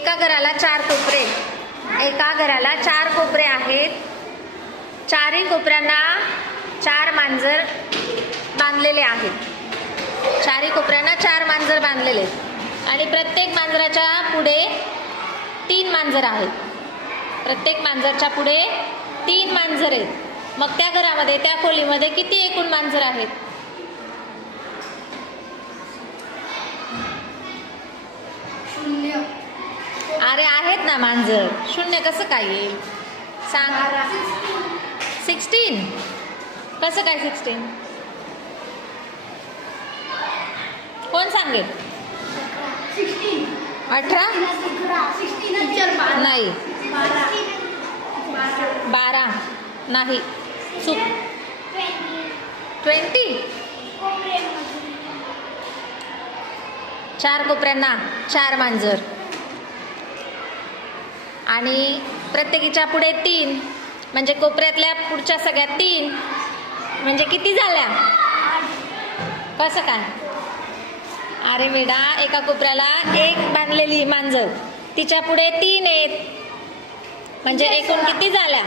एका घराला 4 कोपरे. एका घराला 4 कोपरे आहेत. चारही कोपऱ्यांना 4 मांजर बांधलेले आहेत. चारही कोपऱ्यांना 4 मांजर बांधलेले आहेत आणि प्रत्येक मांजराच्या पुढे 3 मांजर आहेत. प्रत्येक मांजरच्या पुढे 3 मांजर आहेत. मग त्या घरामध्ये, त्या खोलीमध्ये किती एकूण मांजर आहेत? अरे आहेत ना मांजर, शून्य कसं काय येईल सांग? 16. कसं काय 16? कोण सांगेल? 18 नाही, 12 नाही, चूक. 20. 4 कोपऱ्यांना 4 मांजर आणि प्रत्येकीच्या पुढे 3, म्हणजे कोपऱ्यातल्या पुढच्या सगळ्या 3 म्हणजे किती झाल्या? कसं काय? अरे बेटा, एका कोपऱ्याला 1 बांधलेली मांजर, तिच्या पुढे 3 आहेत, म्हणजे एकूण किती झाल्या?